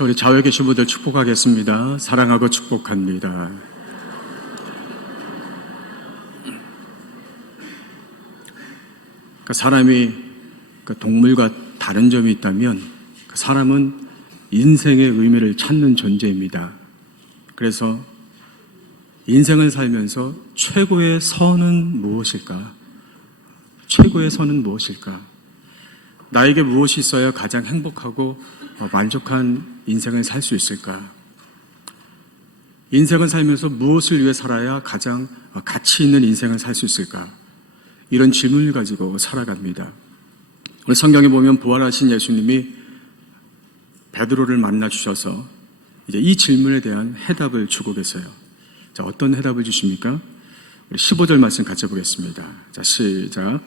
우리 좌우에 계신 분들 축복하겠습니다. 사랑하고 축복합니다. 사람이 동물과 다른 점이 있다면 사람은 인생의 의미를 찾는 존재입니다. 그래서 인생을 살면서 최고의 선은 무엇일까? 최고의 선은 무엇일까? 나에게 무엇이 있어야 가장 행복하고 만족한 인생을 살 수 있을까? 인생을 살면서 무엇을 위해 살아야 가장 가치 있는 인생을 살 수 있을까? 이런 질문을 가지고 살아갑니다. 오늘 성경에 보면 부활하신 예수님이 베드로를 만나 주셔서 이제 이 질문에 대한 해답을 주고 계세요. 자, 어떤 해답을 주십니까? 우리 15절 말씀 같이 보겠습니다. 자, 시작.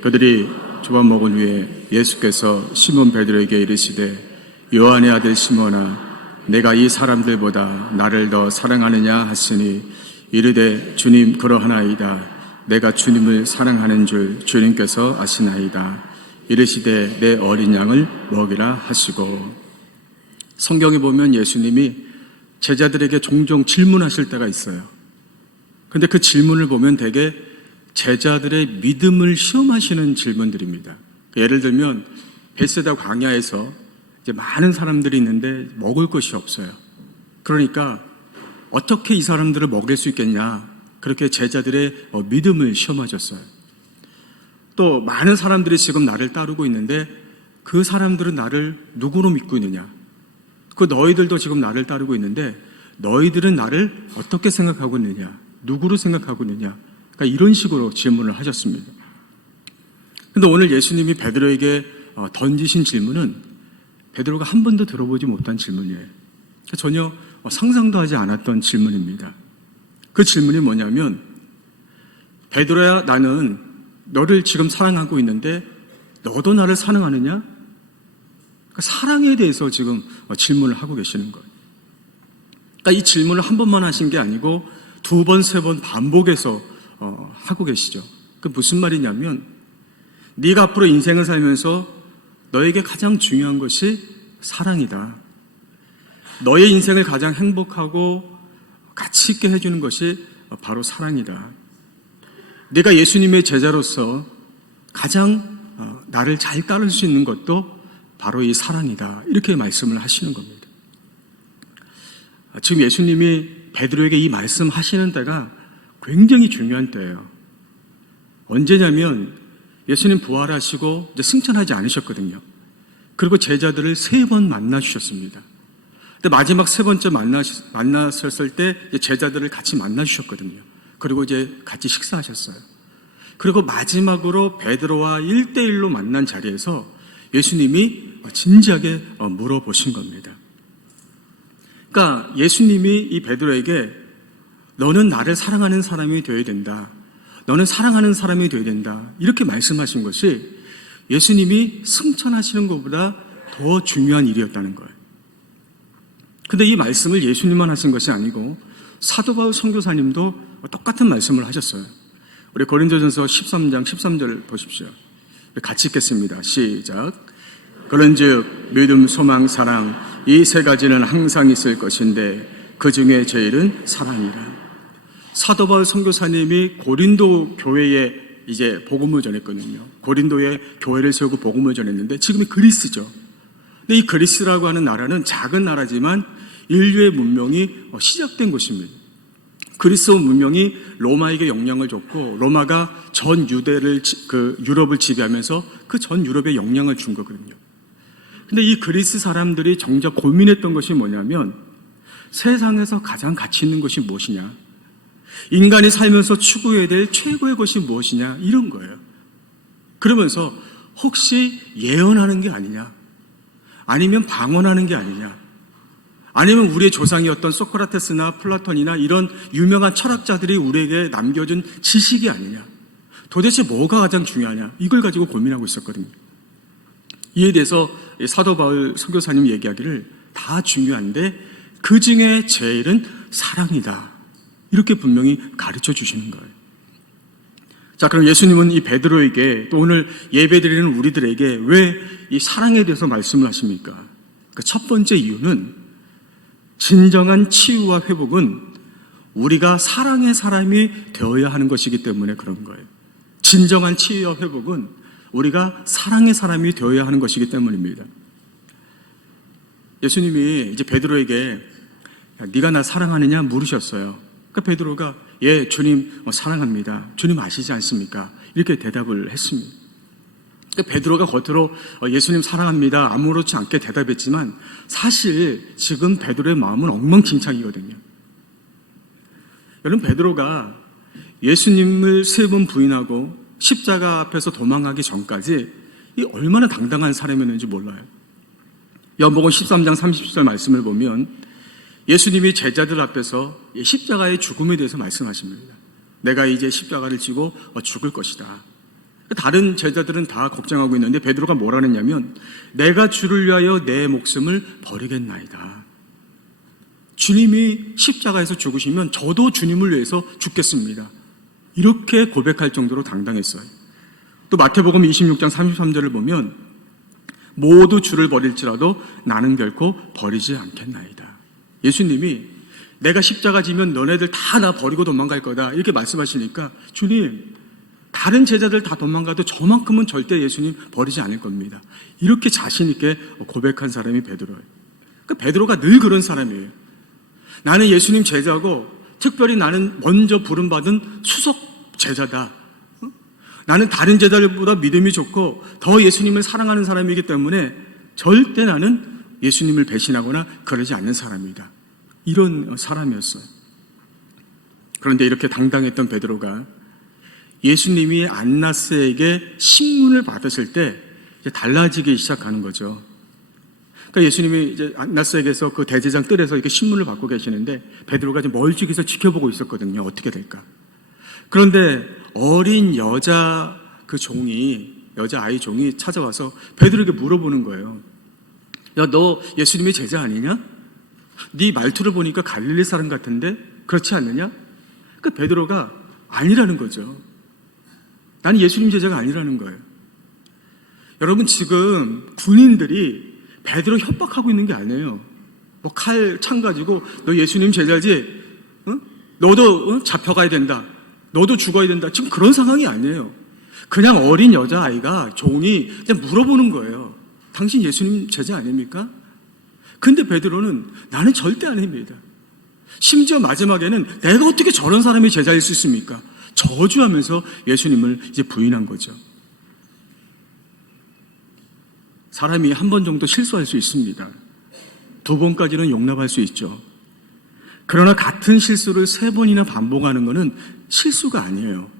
그들이 조밥 먹은 후에 예수께서 시몬 베드로에게 이르시되 요한의 아들 시몬아 내가 이 사람들보다 나를 더 사랑하느냐 하시니 이르되 주님 그러하나이다. 내가 주님을 사랑하는 줄 주님께서 아시나이다. 이르시되 내 어린 양을 먹이라 하시고. 성경에 보면 예수님이 제자들에게 종종 질문하실 때가 있어요. 근데 그 질문을 보면 되게 제자들의 믿음을 시험하시는 질문들입니다. 예를 들면 벳세다 광야에서 이제 많은 사람들이 있는데 먹을 것이 없어요. 그러니까 어떻게 이 사람들을 먹일 수 있겠냐, 그렇게 제자들의 믿음을 시험하셨어요. 또 많은 사람들이 지금 나를 따르고 있는데 그 사람들은 나를 누구로 믿고 있느냐, 그 너희들도 지금 나를 따르고 있는데 너희들은 나를 어떻게 생각하고 있느냐, 누구로 생각하고 있느냐, 그러니까 이런 식으로 질문을 하셨습니다. 그런데 오늘 예수님이 베드로에게 던지신 질문은 베드로가 한 번도 들어보지 못한 질문이에요. 전혀 상상도 하지 않았던 질문입니다. 그 질문이 뭐냐면, 베드로야, 나는 너를 지금 사랑하고 있는데 너도 나를 사랑하느냐? 그러니까 사랑에 대해서 지금 질문을 하고 계시는 거예요. 그러니까 이 질문을 한 번만 하신 게 아니고 두 번, 세 번 반복해서 하고 계시죠. 그 무슨 말이냐면, 네가 앞으로 인생을 살면서 너에게 가장 중요한 것이 사랑이다. 너의 인생을 가장 행복하고 가치 있게 해주는 것이 바로 사랑이다. 네가 예수님의 제자로서 가장 나를 잘 따를 수 있는 것도 바로 이 사랑이다. 이렇게 말씀을 하시는 겁니다. 지금 예수님이 베드로에게 이 말씀하시는 때가 굉장히 중요한 때예요. 언제냐면 예수님 부활하시고 이제 승천하지 않으셨거든요. 그리고 제자들을 3번 만나 주셨습니다. 근데 마지막 3번째 만나셨을 때 제자들을 같이 만나 주셨거든요. 그리고 이제 같이 식사하셨어요. 그리고 마지막으로 베드로와 1대1로 만난 자리에서 예수님이 진지하게 물어보신 겁니다. 그러니까 예수님이 이 베드로에게 너는 나를 사랑하는 사람이 되어야 된다. 너는 사랑하는 사람이 되어야 된다. 이렇게 말씀하신 것이 예수님이 승천하시는 것보다 더 중요한 일이었다는 거예요. 근데 이 말씀을 예수님만 하신 것이 아니고 사도 바울 선교사님도 똑같은 말씀을 하셨어요. 우리 고린도전서 13장 13절 보십시오. 같이 읽겠습니다. 시작. 그런즉 믿음, 소망, 사랑 이 3가지는 항상 있을 것인데 그 중에 제일은 사랑이라. 사도 바울 선교사님이 고린도 교회에 이제 복음을 전했거든요. 고린도에 교회를 세우고 복음을 전했는데 지금이 그리스죠. 근데 이 그리스라고 하는 나라는 작은 나라지만 인류의 문명이 시작된 곳입니다. 그리스 문명이 로마에게 영향을 줬고 로마가 전 유럽을 지배하면서 그 전 유럽에 영향을 준 거거든요. 근데 이 그리스 사람들이 정작 고민했던 것이 뭐냐면 세상에서 가장 가치 있는 것이 무엇이냐, 인간이 살면서 추구해야 될 최고의 것이 무엇이냐, 이런 거예요. 그러면서 혹시 예언하는 게 아니냐, 아니면 방언하는 게 아니냐, 아니면 우리의 조상이었던 소크라테스나 플라톤이나 이런 유명한 철학자들이 우리에게 남겨준 지식이 아니냐, 도대체 뭐가 가장 중요하냐, 이걸 가지고 고민하고 있었거든요. 이에 대해서 사도 바울 선교사님 얘기하기를 다 중요한데 그 중에 제일은 사랑이다, 이렇게 분명히 가르쳐 주시는 거예요. 자, 그럼 예수님은 이 베드로에게 또 오늘 예배드리는 우리들에게 왜 이 사랑에 대해서 말씀을 하십니까? 그 첫 번째 이유는 진정한 치유와 회복은 우리가 사랑의 사람이 되어야 하는 것이기 때문에 그런 거예요. 진정한 치유와 회복은 우리가 사랑의 사람이 되어야 하는 것이기 때문입니다. 예수님이 이제 베드로에게 네가 나 사랑하느냐 물으셨어요. 그러니까 베드로가 예 주님 사랑합니다. 주님 아시지 않습니까? 이렇게 대답을 했습니다. 그러니까 베드로가 겉으로 예수님 사랑합니다 아무렇지 않게 대답했지만 사실 지금 베드로의 마음은 엉망진창이거든요. 여러분, 베드로가 예수님을 3번 부인하고 십자가 앞에서 도망가기 전까지 이 얼마나 당당한 사람이었는지 몰라요. 요한복음 13장 30절 말씀을 보면 예수님이 제자들 앞에서 십자가의 죽음에 대해서 말씀하십니다. 내가 이제 십자가를 지고 죽을 것이다. 다른 제자들은 다 걱정하고 있는데 베드로가 뭐라 했냐면 내가 주를 위하여 내 목숨을 버리겠나이다. 주님이 십자가에서 죽으시면 저도 주님을 위해서 죽겠습니다. 이렇게 고백할 정도로 당당했어요. 또 마태복음 26장 33절을 보면 모두 주를 버릴지라도 나는 결코 버리지 않겠나이다. 예수님이 내가 십자가 지면 너네들 다 나 버리고 도망갈 거다 이렇게 말씀하시니까 주님 다른 제자들 다 도망가도 저만큼은 절대 예수님 버리지 않을 겁니다. 이렇게 자신 있게 고백한 사람이 베드로예요. 그러니까 베드로가 늘 그런 사람이에요. 나는 예수님 제자고 특별히 나는 먼저 부름받은 수석 제자다. 나는 다른 제자들보다 믿음이 좋고 더 예수님을 사랑하는 사람이기 때문에 절대 나는 예수님을 배신하거나 그러지 않는 사람이다. 이런 사람이었어요. 그런데 이렇게 당당했던 베드로가 예수님이 안나스에게 신문을 받으실 때 이제 달라지기 시작하는 거죠. 그러니까 예수님이 이제 안나스에게서 그 대제장 뜰에서 이렇게 신문을 받고 계시는데 베드로가 이제 멀찍이서 지켜보고 있었거든요. 어떻게 될까? 그런데 어린 여자 아이 종이 찾아와서 베드로에게 물어보는 거예요. 야, 너 예수님의 제자 아니냐? 네 말투를 보니까 갈릴리 사람 같은데 그렇지 않느냐? 그러니까 베드로가 아니라는 거죠. 나는 예수님 제자가 아니라는 거예요. 여러분, 지금 군인들이 베드로 협박하고 있는 게 아니에요. 뭐 칼 창 가지고 너 예수님 제자지? 응? 너도 잡혀가야 된다. 너도 죽어야 된다. 지금 그런 상황이 아니에요. 그냥 어린 여자아이가 종이 그냥 물어보는 거예요. 당신 예수님 제자 아닙니까? 근데 베드로는 나는 절대 아닙니다. 심지어 마지막에는 내가 어떻게 저런 사람이 제자일 수 있습니까? 저주하면서 예수님을 이제 부인한 거죠. 사람이 한 번 정도 실수할 수 있습니다. 2번까지는 용납할 수 있죠. 그러나 같은 실수를 3번이나 반복하는 것은 실수가 아니에요.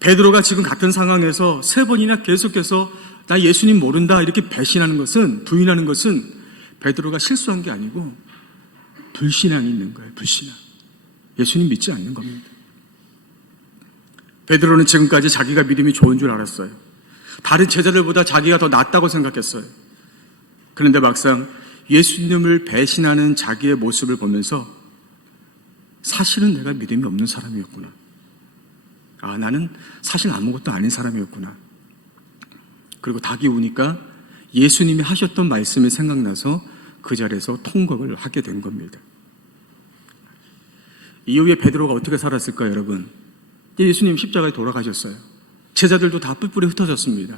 베드로가 지금 같은 상황에서 3번이나 계속해서 나 예수님 모른다 이렇게 배신하는 것은, 부인하는 것은 베드로가 실수한 게 아니고 불신앙이 있는 거예요. 불신앙. 예수님 믿지 않는 겁니다. 베드로는 지금까지 자기가 믿음이 좋은 줄 알았어요. 다른 제자들보다 자기가 더 낫다고 생각했어요. 그런데 막상 예수님을 배신하는 자기의 모습을 보면서 사실은 내가 믿음이 없는 사람이었구나. 나는 사실 아무것도 아닌 사람이었구나. 그리고 닭이 우니까 예수님이 하셨던 말씀이 생각나서 그 자리에서 통곡을 하게 된 겁니다. 이후에 베드로가 어떻게 살았을까요, 여러분? 예수님 십자가에 돌아가셨어요. 제자들도 다 뿔뿔이 흩어졌습니다.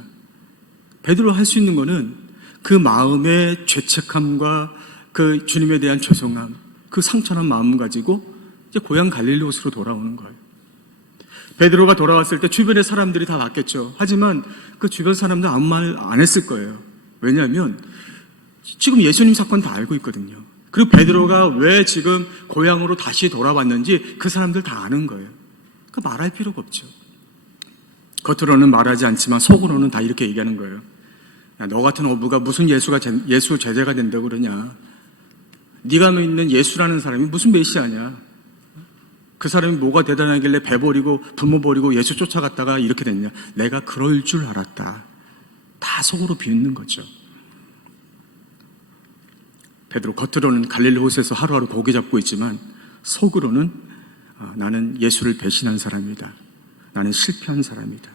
베드로가 할 수 있는 거는 그 마음의 죄책함과 그 주님에 대한 죄송함, 그 상처난 마음 가지고 이제 고향 갈릴리오스로 돌아오는 거예요. 베드로가 돌아왔을 때 주변의 사람들이 다 봤겠죠. 하지만 그 주변 사람들 아무 말 안 했을 거예요. 왜냐하면 지금 예수님 사건 다 알고 있거든요. 그리고 베드로가 왜 지금 고향으로 다시 돌아왔는지 그 사람들 다 아는 거예요. 그 말할 필요가 없죠. 겉으로는 말하지 않지만 속으로는 다 이렇게 얘기하는 거예요. 야, 너 같은 어부가 무슨 예수 제자가 된다고 그러냐? 네가 믿는 예수라는 사람이 무슨 메시아냐? 그 사람이 뭐가 대단하길래 배 버리고 부모 버리고 예수 쫓아갔다가 이렇게 됐냐? 내가 그럴 줄 알았다. 다 속으로 비웃는 거죠. 베드로 겉으로는 갈릴리 호수에서 하루하루 고기 잡고 있지만 속으로는 나는 예수를 배신한 사람이다. 나는 실패한 사람이다.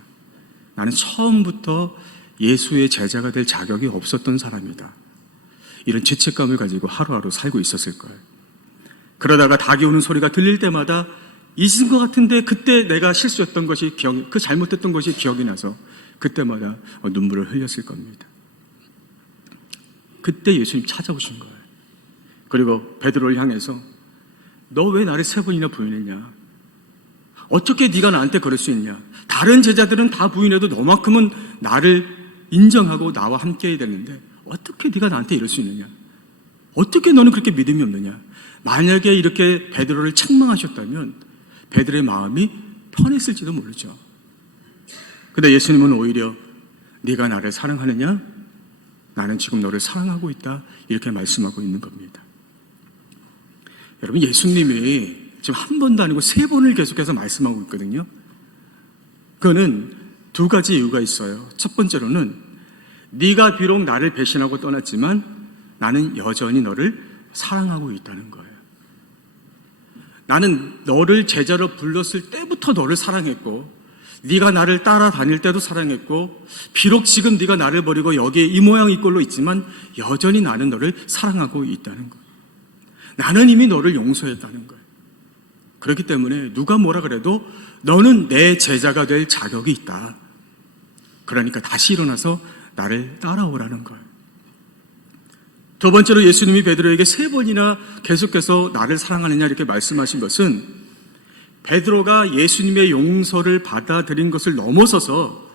나는 처음부터 예수의 제자가 될 자격이 없었던 사람이다. 이런 죄책감을 가지고 하루하루 살고 있었을 거예요. 그러다가 닭이 우는 소리가 들릴 때마다 잊은 것 같은데 그때 내가 실수했던 것이 그 잘못했던 것이 기억이 나서 그때마다 눈물을 흘렸을 겁니다. 그때 예수님 찾아오신 거예요. 그리고 베드로를 향해서 너 왜 나를 3번이나 부인했냐? 어떻게 네가 나한테 그럴 수 있냐? 다른 제자들은 다 부인해도 너만큼은 나를 인정하고 나와 함께 해야 되는데 어떻게 네가 나한테 이럴 수 있느냐? 어떻게 너는 그렇게 믿음이 없느냐? 만약에 이렇게 베드로를 책망하셨다면 베드로의 마음이 편했을지도 모르죠. 근데 예수님은 오히려 네가 나를 사랑하느냐? 나는 지금 너를 사랑하고 있다. 이렇게 말씀하고 있는 겁니다. 여러분, 예수님이 지금 한 번도 아니고 3번을 계속해서 말씀하고 있거든요. 그거는 2가지 이유가 있어요. 첫 번째로는 네가 비록 나를 배신하고 떠났지만 나는 여전히 너를 사랑하고 있다는 거예요. 나는 너를 제자로 불렀을 때부터 너를 사랑했고 네가 나를 따라다닐 때도 사랑했고 비록 지금 네가 나를 버리고 여기에 이 모양 이 꼴로 있지만 여전히 나는 너를 사랑하고 있다는 거예요. 나는 이미 너를 용서했다는 거예요. 그렇기 때문에 누가 뭐라 그래도 너는 내 제자가 될 자격이 있다. 그러니까 다시 일어나서 나를 따라오라는 거예요. 두 번째로 예수님이 베드로에게 3번이나 계속해서 나를 사랑하느냐 이렇게 말씀하신 것은 베드로가 예수님의 용서를 받아들인 것을 넘어서서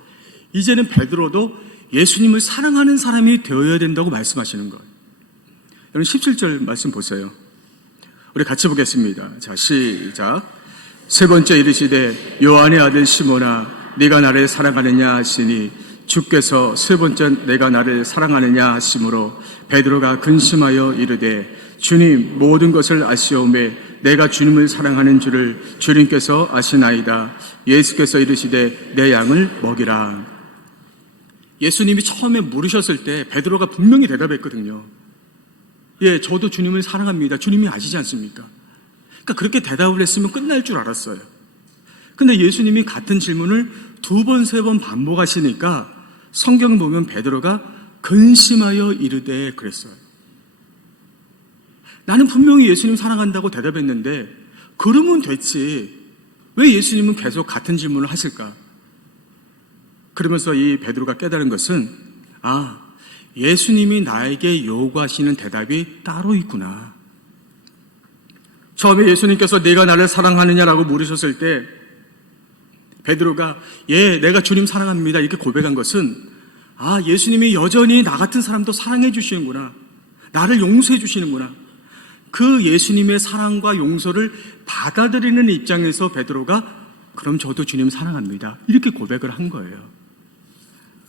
이제는 베드로도 예수님을 사랑하는 사람이 되어야 된다고 말씀하시는 거예요. 여러분 17절 말씀 보세요. 우리 같이 보겠습니다. 자, 시작. 3번째 이르시되 요한의 아들 시몬아 네가 나를 사랑하느냐 하시니 주께서 3번째 내가 나를 사랑하느냐 하심으로 베드로가 근심하여 이르되 주님 모든 것을 아시오매 내가 주님을 사랑하는 줄을 주님께서 아시나이다. 예수께서 이르시되 내 양을 먹이라. 예수님이 처음에 물으셨을 때 베드로가 분명히 대답했거든요. 예, 저도 주님을 사랑합니다. 주님이 아시지 않습니까? 그러니까 그렇게 대답을 했으면 끝날 줄 알았어요. 근데 예수님이 같은 질문을 2번, 3번 반복하시니까 성경 보면 베드로가 근심하여 이르되 그랬어요. 나는 분명히 예수님 사랑한다고 대답했는데 그러면 됐지. 왜 예수님은 계속 같은 질문을 하실까? 그러면서 이 베드로가 깨달은 것은 예수님이 나에게 요구하시는 대답이 따로 있구나. 처음에 예수님께서 네가 나를 사랑하느냐라고 물으셨을 때 베드로가 예, 내가 주님 사랑합니다 이렇게 고백한 것은 예수님이 여전히 나 같은 사람도 사랑해 주시는구나. 나를 용서해 주시는구나. 그 예수님의 사랑과 용서를 받아들이는 입장에서 베드로가 그럼 저도 주님 사랑합니다 이렇게 고백을 한 거예요.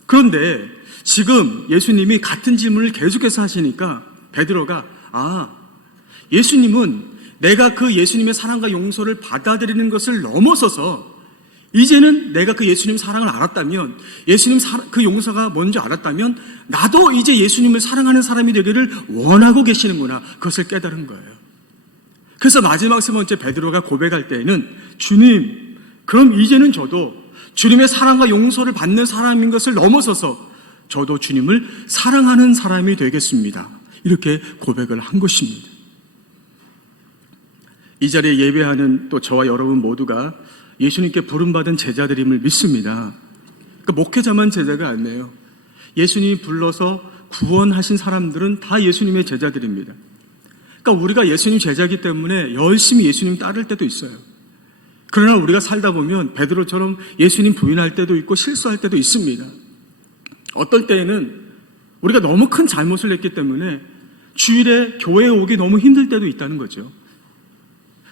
그런데 지금 예수님이 같은 질문을 계속해서 하시니까 베드로가 예수님은 내가 그 예수님의 사랑과 용서를 받아들이는 것을 넘어서서 이제는 내가 그 예수님 사랑을 알았다면 예수님 그 용서가 뭔지 알았다면 나도 이제 예수님을 사랑하는 사람이 되기를 원하고 계시는구나. 그것을 깨달은 거예요. 그래서 마지막 3번째 베드로가 고백할 때에는 주님 그럼 이제는 저도 주님의 사랑과 용서를 받는 사람인 것을 넘어서서 저도 주님을 사랑하는 사람이 되겠습니다. 이렇게 고백을 한 것입니다. 이 자리에 예배하는 또 저와 여러분 모두가 예수님께 부름받은 제자들임을 믿습니다. 그러니까 목회자만 제자가 아니에요. 예수님이 불러서 구원하신 사람들은 다 예수님의 제자들입니다. 그러니까 우리가 예수님 제자이기 때문에 열심히 예수님 따를 때도 있어요. 그러나 우리가 살다 보면 베드로처럼 예수님 부인할 때도 있고 실수할 때도 있습니다. 어떨 때에는 우리가 너무 큰 잘못을 했기 때문에 주일에 교회에 오기 너무 힘들 때도 있다는 거죠.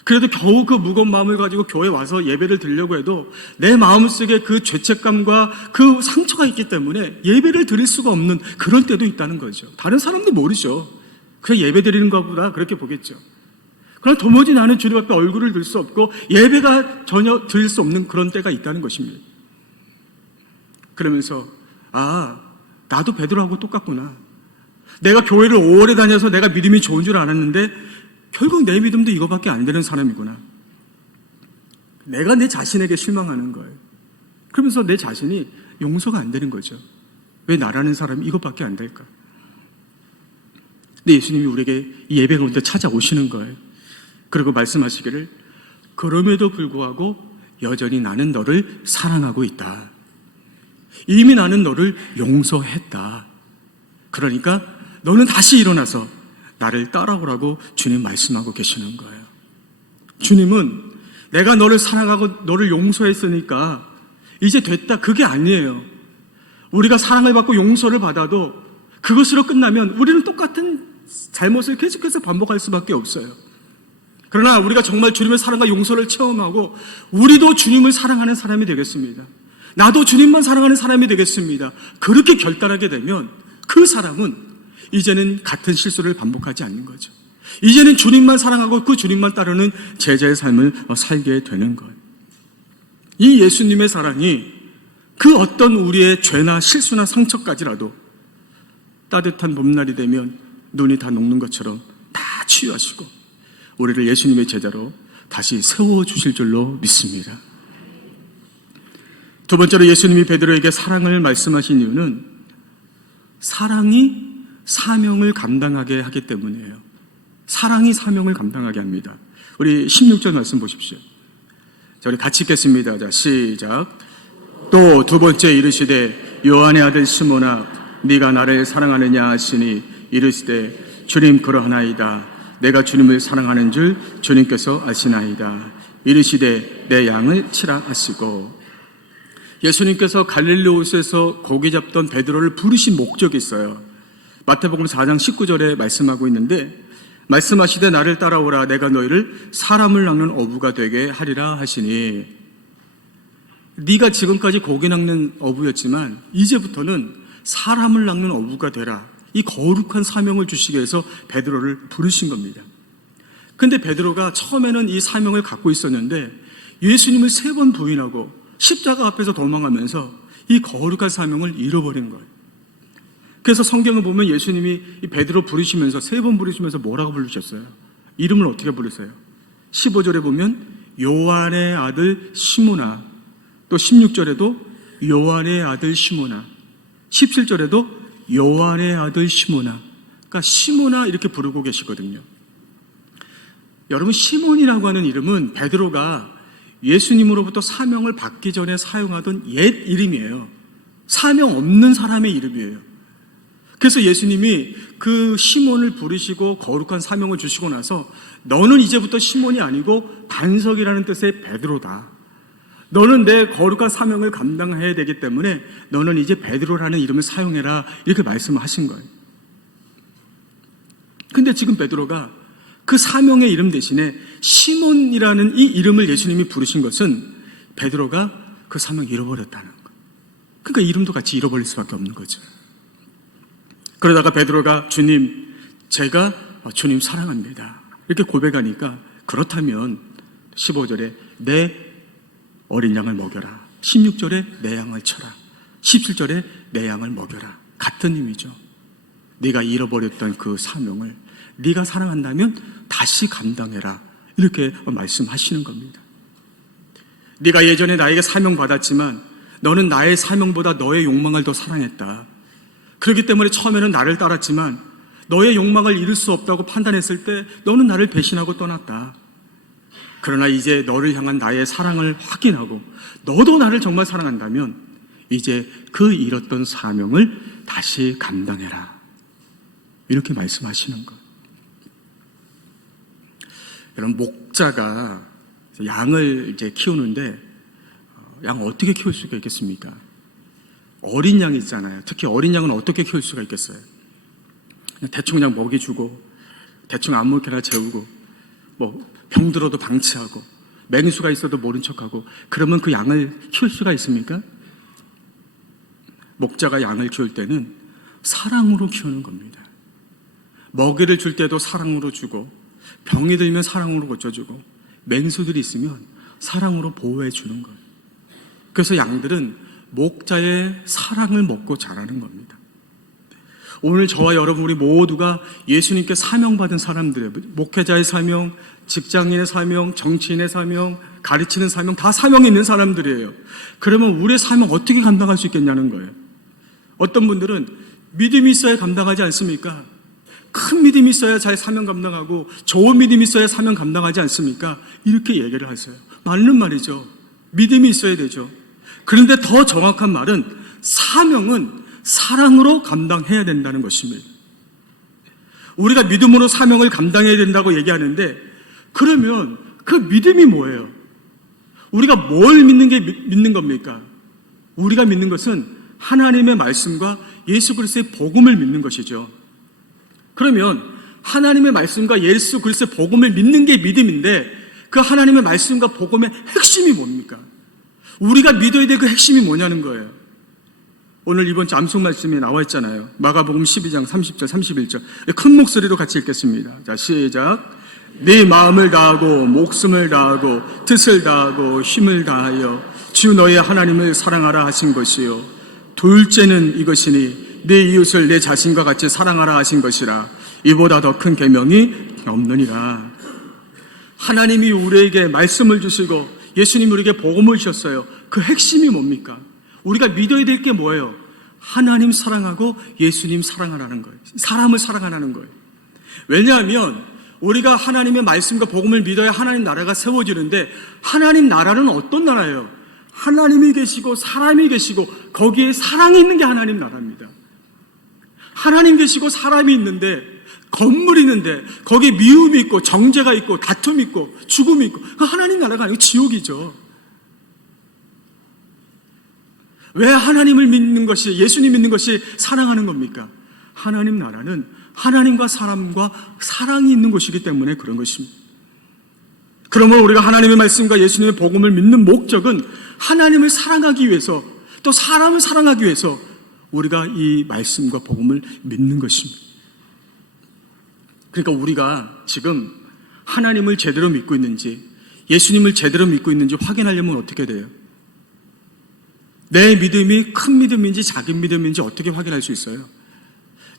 그래도 겨우 그 무거운 마음을 가지고 교회에 와서 예배를 드리려고 해도 내 마음속에 그 죄책감과 그 상처가 있기 때문에 예배를 드릴 수가 없는 그럴 때도 있다는 거죠. 다른 사람도 모르죠. 그냥 예배 드리는 것보다 그렇게 보겠죠. 그러나 도무지 나는 주님 앞에 얼굴을 들 수 없고 예배가 전혀 드릴 수 없는 그런 때가 있다는 것입니다. 그러면서 나도 베드로하고 똑같구나. 내가 교회를 오래 다녀서 내가 믿음이 좋은 줄 알았는데 결국 내 믿음도 이거밖에 안 되는 사람이구나. 내가 내 자신에게 실망하는 거예요. 그러면서 내 자신이 용서가 안 되는 거죠. 왜 나라는 사람이 이것밖에 안 될까? 근데 예수님이 우리에게 이 예배 가운데 찾아오시는 거예요. 그리고 말씀하시기를 그럼에도 불구하고 여전히 나는 너를 사랑하고 있다. 이미 나는 너를 용서했다. 그러니까 너는 다시 일어나서 나를 따라오라고 주님 말씀하고 계시는 거예요. 주님은 내가 너를 사랑하고 너를 용서했으니까 이제 됐다, 그게 아니에요. 우리가 사랑을 받고 용서를 받아도 그것으로 끝나면 우리는 똑같은 잘못을 계속해서 반복할 수밖에 없어요. 그러나 우리가 정말 주님의 사랑과 용서를 체험하고 우리도 주님을 사랑하는 사람이 되겠습니다. 나도 주님만 사랑하는 사람이 되겠습니다. 그렇게 결단하게 되면 그 사람은 이제는 같은 실수를 반복하지 않는 거죠. 이제는 주님만 사랑하고 그 주님만 따르는 제자의 삶을 살게 되는 거예요. 이 예수님의 사랑이 그 어떤 우리의 죄나 실수나 상처까지라도 따뜻한 봄날이 되면 눈이 다 녹는 것처럼 다 치유하시고 우리를 예수님의 제자로 다시 세워주실 줄로 믿습니다. 두 번째로 예수님이 베드로에게 사랑을 말씀하신 이유는 사랑이 사명을 감당하게 하기 때문이에요. 사랑이 사명을 감당하게 합니다. 우리 16절 말씀 보십시오. 자, 우리 같이 읽겠습니다. 자, 시작. 또 두 번째 이르시되 요한의 아들 시몬아 네가 나를 사랑하느냐 하시니 이르시되 주님 그러하나이다. 내가 주님을 사랑하는 줄 주님께서 아시나이다. 이르시되 내 양을 치라 하시고, 예수님께서 갈릴리호수에서 고기 잡던 베드로를 부르신 목적이 있어요. 마태복음 4장 19절에 말씀하고 있는데, 말씀하시되 나를 따라오라. 내가 너희를 사람을 낚는 어부가 되게 하리라 하시니, 네가 지금까지 고기 낚는 어부였지만 이제부터는 사람을 낚는 어부가 되라. 이 거룩한 사명을 주시기 위해서 베드로를 부르신 겁니다. 근데 베드로가 처음에는 이 사명을 갖고 있었는데 예수님을 3번 부인하고 십자가 앞에서 도망하면서 이 거룩한 사명을 잃어버린 거예요. 그래서 성경을 보면 예수님이 이 베드로 부르시면서 3번 부르시면서 뭐라고 부르셨어요? 이름을 어떻게 부르세요? 15절에 보면 요한의 아들 시몬아, 또 16절에도 요한의 아들 시몬아, 17절에도 요한의 아들 시몬아. 그러니까 시몬아 이렇게 부르고 계시거든요. 여러분, 시몬이라고 하는 이름은 베드로가 예수님으로부터 사명을 받기 전에 사용하던 옛 이름이에요. 사명 없는 사람의 이름이에요. 그래서 예수님이 그 시몬을 부르시고 거룩한 사명을 주시고 나서 너는 이제부터 시몬이 아니고 반석이라는 뜻의 베드로다. 너는 내 거룩한 사명을 감당해야 되기 때문에 너는 이제 베드로라는 이름을 사용해라. 이렇게 말씀을 하신 거예요. 근데 지금 베드로가 그 사명의 이름 대신에 시몬이라는 이 이름을 예수님이 부르신 것은 베드로가 그 사명을 잃어버렸다는 거예요. 그러니까 이름도 같이 잃어버릴 수밖에 없는 거죠. 그러다가 베드로가 주님, 제가 주님 사랑합니다. 이렇게 고백하니까 그렇다면 15절에 내 어린 양을 먹여라. 16절에 내 양을 쳐라. 17절에 내 양을 먹여라. 같은 의미죠. 네가 잃어버렸던 그 사명을 네가 사랑한다면 다시 감당해라. 이렇게 말씀하시는 겁니다. 네가 예전에 나에게 사명 받았지만 너는 나의 사명보다 너의 욕망을 더 사랑했다. 그렇기 때문에 처음에는 나를 따랐지만 너의 욕망을 이룰 수 없다고 판단했을 때 너는 나를 배신하고 떠났다. 그러나 이제 너를 향한 나의 사랑을 확인하고 너도 나를 정말 사랑한다면 이제 그 잃었던 사명을 다시 감당해라. 이렇게 말씀하시는 것. 여러분, 목자가 양을 이제 키우는데 양 어떻게 키울 수가 있겠습니까? 어린 양 있잖아요. 특히 어린 양은 어떻게 키울 수가 있겠어요? 대충 그냥 먹이 주고 대충 아무렇게나 재우고 뭐 병들어도 방치하고 맹수가 있어도 모른 척하고 그러면 그 양을 키울 수가 있습니까? 목자가 양을 키울 때는 사랑으로 키우는 겁니다. 먹이를 줄 때도 사랑으로 주고 병이 들면 사랑으로 고쳐주고 맹수들이 있으면 사랑으로 보호해 주는 거예요. 그래서 양들은 목자의 사랑을 먹고 자라는 겁니다. 오늘 저와 여러분 우리 모두가 예수님께 사명받은 사람들이에요. 목회자의 사명, 직장인의 사명, 정치인의 사명, 가르치는 사명, 다 사명이 있는 사람들이에요. 그러면 우리의 사명 어떻게 감당할 수 있겠냐는 거예요. 어떤 분들은 믿음이 있어야 감당하지 않습니까? 큰 믿음이 있어야 잘 사명 감당하고 좋은 믿음이 있어야 사명 감당하지 않습니까? 이렇게 얘기를 하세요. 맞는 말이죠. 믿음이 있어야 되죠. 그런데 더 정확한 말은 사명은 사랑으로 감당해야 된다는 것입니다. 우리가 믿음으로 사명을 감당해야 된다고 얘기하는데, 그러면 그 믿음이 뭐예요? 우리가 뭘 믿는 겁니까? 우리가 믿는 것은 하나님의 말씀과 예수 그리스도의 복음을 믿는 것이죠. 그러면 하나님의 말씀과 예수 그리스도의 복음을 믿는 게 믿음인데, 그 하나님의 말씀과 복음의 핵심이 뭡니까? 우리가 믿어야 될 그 핵심이 뭐냐는 거예요. 오늘 이번 주 암송 말씀에 나와 있잖아요. 마가복음 12장 30절 31절. 큰 목소리로 같이 읽겠습니다. 자, 시작. 네 마음을 다하고 목숨을 다하고 뜻을 다하고 힘을 다하여 주 너의 하나님을 사랑하라 하신 것이요, 둘째는 이것이니 네 이웃을 내 자신과 같이 사랑하라 하신 것이라. 이보다 더 큰 계명이 없느니라. 하나님이 우리에게 말씀을 주시고 예수님이 우리에게 복음을 주셨어요. 그 핵심이 뭡니까? 우리가 믿어야 될 게 뭐예요? 하나님 사랑하고 예수님 사랑하라는 거예요. 사람을 사랑하라는 거예요. 왜냐하면 우리가 하나님의 말씀과 복음을 믿어야 하나님 나라가 세워지는데, 하나님 나라는 어떤 나라예요? 하나님이 계시고 사람이 계시고 거기에 사랑이 있는 게 하나님 나라입니다. 하나님 계시고 사람이 있는데, 건물이 있는데 거기에 미움이 있고 정죄가 있고 다툼이 있고 죽음이 있고, 그 하나님 나라가 아니고 지옥이죠. 왜 하나님을 믿는 것이, 예수님 믿는 것이 사랑하는 겁니까? 하나님 나라는 하나님과 사람과 사랑이 있는 곳이기 때문에 그런 것입니다. 그러므로 우리가 하나님의 말씀과 예수님의 복음을 믿는 목적은 하나님을 사랑하기 위해서, 또 사람을 사랑하기 위해서 우리가 이 말씀과 복음을 믿는 것입니다. 그러니까 우리가 지금 하나님을 제대로 믿고 있는지, 예수님을 제대로 믿고 있는지 확인하려면 어떻게 돼요? 내 믿음이 큰 믿음인지 작은 믿음인지 어떻게 확인할 수 있어요?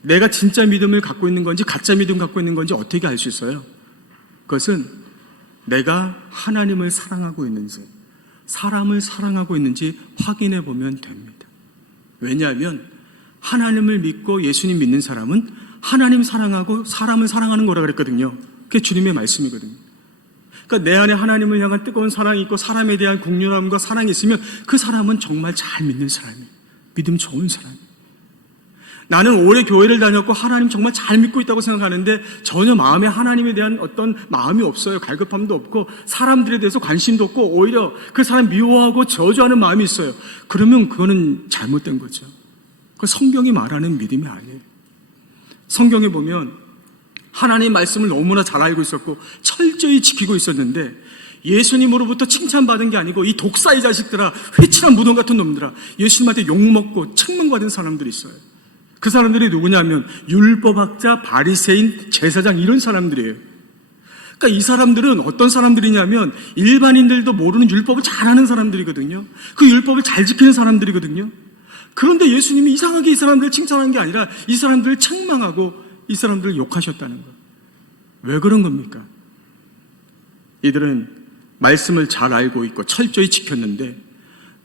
내가 진짜 믿음을 갖고 있는 건지 가짜 믿음 갖고 있는 건지 어떻게 알 수 있어요? 그것은 내가 하나님을 사랑하고 있는지 사람을 사랑하고 있는지 확인해 보면 됩니다. 왜냐하면 하나님을 믿고 예수님 믿는 사람은 하나님 사랑하고 사람을 사랑하는 거라 그랬거든요. 그게 주님의 말씀이거든요. 그러니까 내 안에 하나님을 향한 뜨거운 사랑이 있고 사람에 대한 긍휼함과 사랑이 있으면 그 사람은 정말 잘 믿는 사람이에요. 믿음 좋은 사람이에요. 나는 오래 교회를 다녔고 하나님 정말 잘 믿고 있다고 생각하는데 전혀 마음에 하나님에 대한 어떤 마음이 없어요. 갈급함도 없고 사람들에 대해서 관심도 없고 오히려 그 사람 미워하고 저주하는 마음이 있어요. 그러면 그거는 잘못된 거죠. 그 성경이 말하는 믿음이 아니에요. 성경에 보면 하나님 말씀을 너무나 잘 알고 있었고 철저히 지키고 있었는데, 예수님으로부터 칭찬받은 게 아니고 이 독사의 자식들아, 회칠한 무덤 같은 놈들아, 예수님한테 욕먹고 책망받은 사람들이 있어요. 그 사람들이 누구냐면 율법학자, 바리새인, 제사장, 이런 사람들이에요. 그러니까 이 사람들은 어떤 사람들이냐면 일반인들도 모르는 율법을 잘 아는 사람들이거든요. 그 율법을 잘 지키는 사람들이거든요. 그런데 예수님이 이상하게 이 사람들을 칭찬한 게 아니라 이 사람들을 책망하고 이 사람들을 욕하셨다는 거예요. 왜 그런 겁니까? 이들은 말씀을 잘 알고 있고 철저히 지켰는데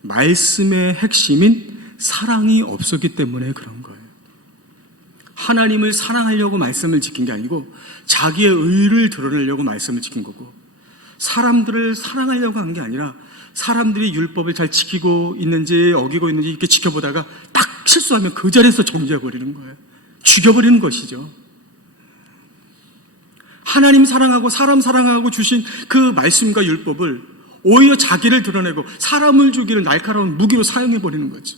말씀의 핵심인 사랑이 없었기 때문에 그런 거예요. 하나님을 사랑하려고 말씀을 지킨 게 아니고 자기의 의를 드러내려고 말씀을 지킨 거고, 사람들을 사랑하려고 한 게 아니라 사람들이 율법을 잘 지키고 있는지 어기고 있는지 이렇게 지켜보다가 딱 실수하면 그 자리에서 정죄해버리는 거예요. 죽여버리는 것이죠. 하나님 사랑하고 사람 사랑하고 주신 그 말씀과 율법을 오히려 자기를 드러내고 사람을 죽이는 날카로운 무기로 사용해버리는 거죠.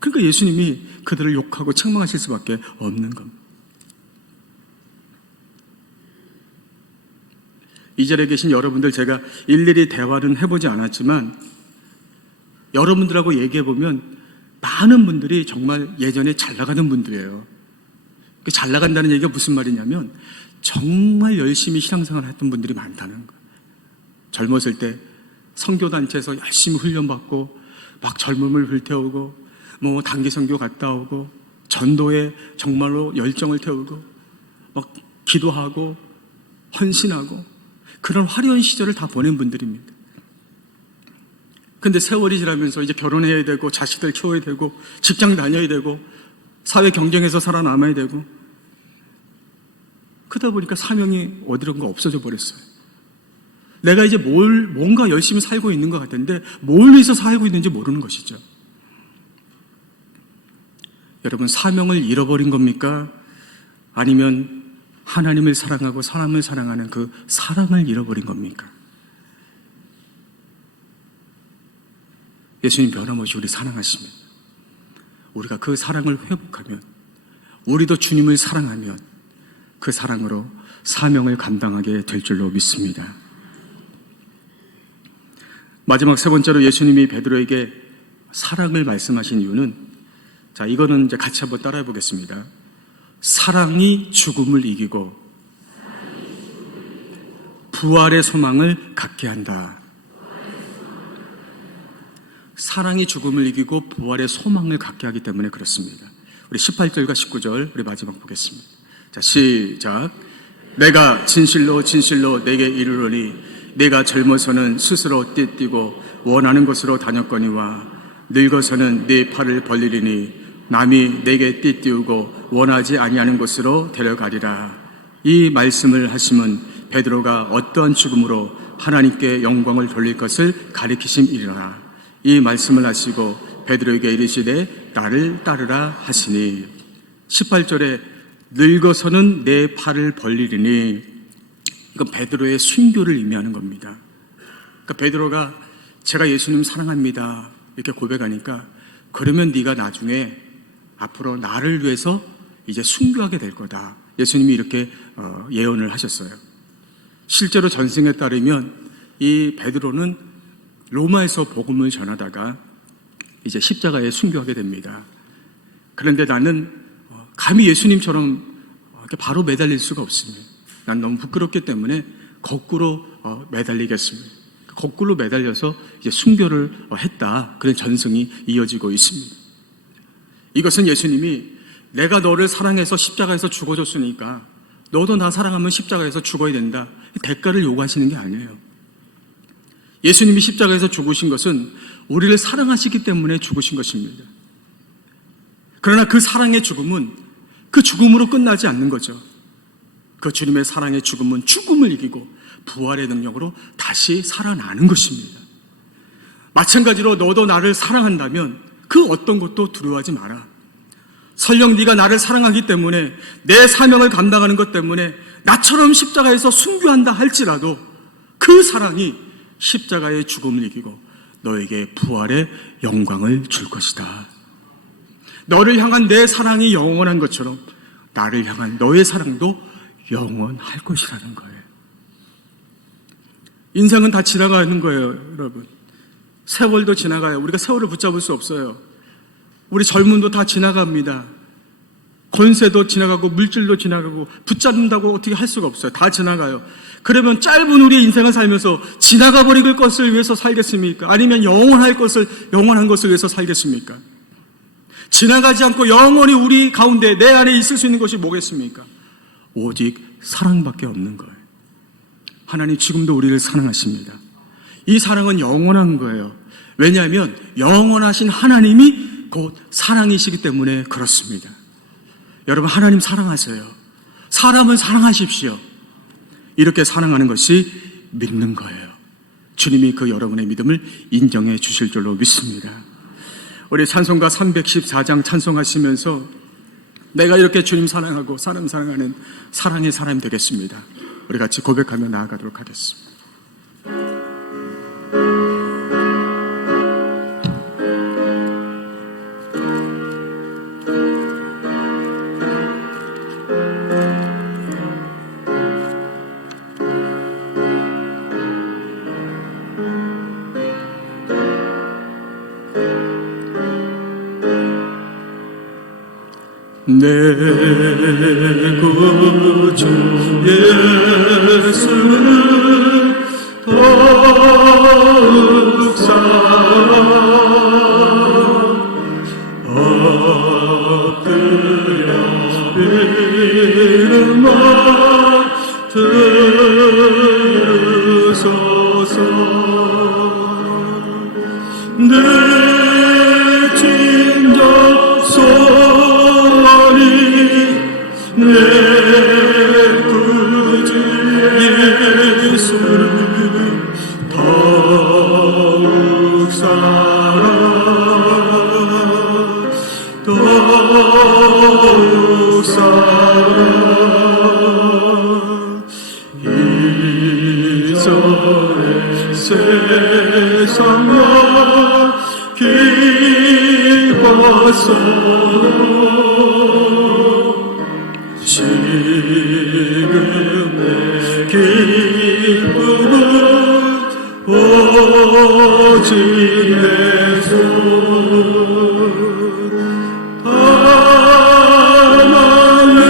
그러니까 예수님이 그들을 욕하고 책망하실 수밖에 없는 겁니다. 이 자리에 계신 여러분들, 제가 일일이 대화는 해보지 않았지만 여러분들하고 얘기해보면 많은 분들이 정말 예전에 잘 나가는 분들이에요. 잘 나간다는 얘기가 무슨 말이냐면 정말 열심히 신앙생활을 했던 분들이 많다는 거예요. 젊었을 때 선교단체에서 열심히 훈련받고 막 젊음을 불태우고 단기 선교 갔다 오고 전도에 정말로 열정을 태우고 막 기도하고 헌신하고 그런 화려한 시절을 다 보낸 분들입니다. 근데 세월이 지나면서 이제 결혼해야 되고 자식들 키워야 되고 직장 다녀야 되고 사회 경쟁에서 살아남아야 되고 그러다 보니까 사명이 어디론가 없어져 버렸어요. 내가 이제 뭔가 열심히 살고 있는 것 같은데 뭘 위해서 살고 있는지 모르는 것이죠. 여러분, 사명을 잃어버린 겁니까? 아니면 하나님을 사랑하고 사람을 사랑하는 그 사랑을 잃어버린 겁니까? 예수님 변함없이 우리 사랑하시면, 우리가 그 사랑을 회복하면, 우리도 주님을 사랑하면 그 사랑으로 사명을 감당하게 될 줄로 믿습니다. 마지막 세 번째로 예수님이 베드로에게 사랑을 말씀하신 이유는, 자, 이거는 이제 같이 한번 따라해 보겠습니다. 사랑이 죽음을 이기고 부활의 소망을 갖게 한다. 사랑이 죽음을 이기고 부활의 소망을 갖게 하기 때문에 그렇습니다. 우리 18절과 19절 우리 마지막 보겠습니다. 자, 시작. 내가 진실로 진실로 내게 이르노니 내가 젊어서는 스스로 띠뛰고 원하는 곳으로 다녔거니와 늙어서는 네 팔을 벌리리니 남이 내게 띠띠우고 원하지 아니하는 곳으로 데려가리라. 이 말씀을 하심은 베드로가 어떠한 죽음으로 하나님께 영광을 돌릴 것을 가리키심이라. 이 말씀을 하시고 베드로에게 이르시되 나를 따르라 하시니, 18절에 늙어서는 내 팔을 벌리리니, 이건 베드로의 순교를 의미하는 겁니다. 그러니까 베드로가 제가 예수님 사랑합니다 이렇게 고백하니까, 그러면 네가 나중에 앞으로 나를 위해서 이제 순교하게 될 거다. 예수님이 이렇게 예언을 하셨어요. 실제로 전승에 따르면 이 베드로는 로마에서 복음을 전하다가 이제 십자가에 순교하게 됩니다. 그런데 나는 감히 예수님처럼 이렇게 바로 매달릴 수가 없습니다. 난 너무 부끄럽기 때문에 거꾸로 매달리겠습니다. 거꾸로 매달려서 이제 순교를 했다. 그런 전승이 이어지고 있습니다. 이것은 예수님이 내가 너를 사랑해서 십자가에서 죽어줬으니까 너도 나 사랑하면 십자가에서 죽어야 된다, 대가를 요구하시는 게 아니에요. 예수님이 십자가에서 죽으신 것은 우리를 사랑하시기 때문에 죽으신 것입니다. 그러나 그 사랑의 죽음은 그 죽음으로 끝나지 않는 거죠. 그 주님의 사랑의 죽음은 죽음을 이기고 부활의 능력으로 다시 살아나는 것입니다. 마찬가지로 너도 나를 사랑한다면 그 어떤 것도 두려워하지 마라. 설령 네가 나를 사랑하기 때문에, 내 사명을 감당하는 것 때문에 나처럼 십자가에서 순교한다 할지라도 그 사랑이 십자가의 죽음을 이기고 너에게 부활의 영광을 줄 것이다. 너를 향한 내 사랑이 영원한 것처럼 나를 향한 너의 사랑도 영원할 것이라는 거예요. 인생은 다 지나가는 거예요, 여러분. 세월도 지나가요. 우리가 세월을 붙잡을 수 없어요. 우리 젊음도 다 지나갑니다. 권세도 지나가고 물질도 지나가고 붙잡는다고 어떻게 할 수가 없어요. 다 지나가요. 그러면 짧은 우리의 인생을 살면서 지나가 버릴 것을 위해서 살겠습니까? 아니면 영원한 것을 위해서 살겠습니까? 지나가지 않고 영원히 우리 가운데 내 안에 있을 수 있는 것이 뭐겠습니까? 오직 사랑밖에 없는 거예요. 하나님 지금도 우리를 사랑하십니다. 이 사랑은 영원한 거예요. 왜냐하면 영원하신 하나님이 곧 사랑이시기 때문에 그렇습니다. 여러분, 하나님 사랑하세요. 사람을 사랑하십시오. 이렇게 사랑하는 것이 믿는 거예요. 주님이 그 여러분의 믿음을 인정해 주실 줄로 믿습니다. 우리 찬송가 314장 찬송하시면서 내가 이렇게 주님 사랑하고 사람 사랑하는 사랑의 사람이 되겠습니다. 우리 같이 고백하며 나아가도록 하겠습니다. 내 구주 예수를 더욱 사랑 엎드려 이름만 들으소서. 내 진정 소원이 내 지금 내 기쁨은 오직 내 손 다만 내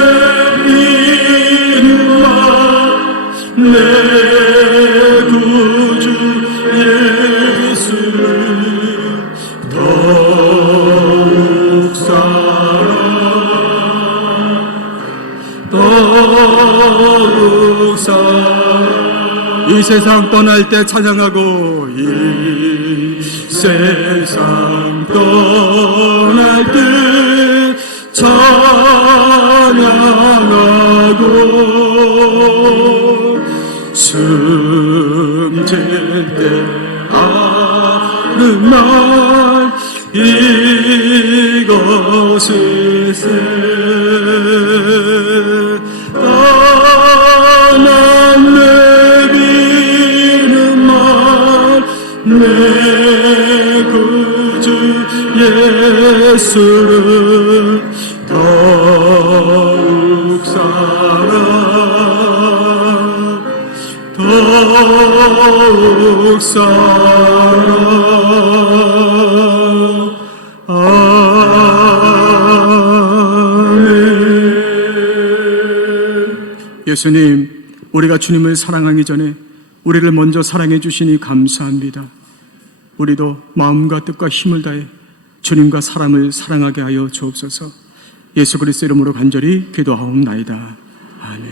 이름만 내 구주 예수를 더욱 이 세상 떠날 때 찬양하고 이 세상 떠날 때 찬양하고 숨질 때 하는 말 이것일세 떠난 내 기름만 내 구주 예수를 더욱 사랑 더욱 사랑 예수님, 우리가 주님을 사랑하기 전에 우리를 먼저 사랑해 주시니 감사합니다. 우리도 마음과 뜻과 힘을 다해 주님과 사람을 사랑하게 하여 주옵소서. 예수 그리스도 이름으로 간절히 기도하옵나이다. 아멘.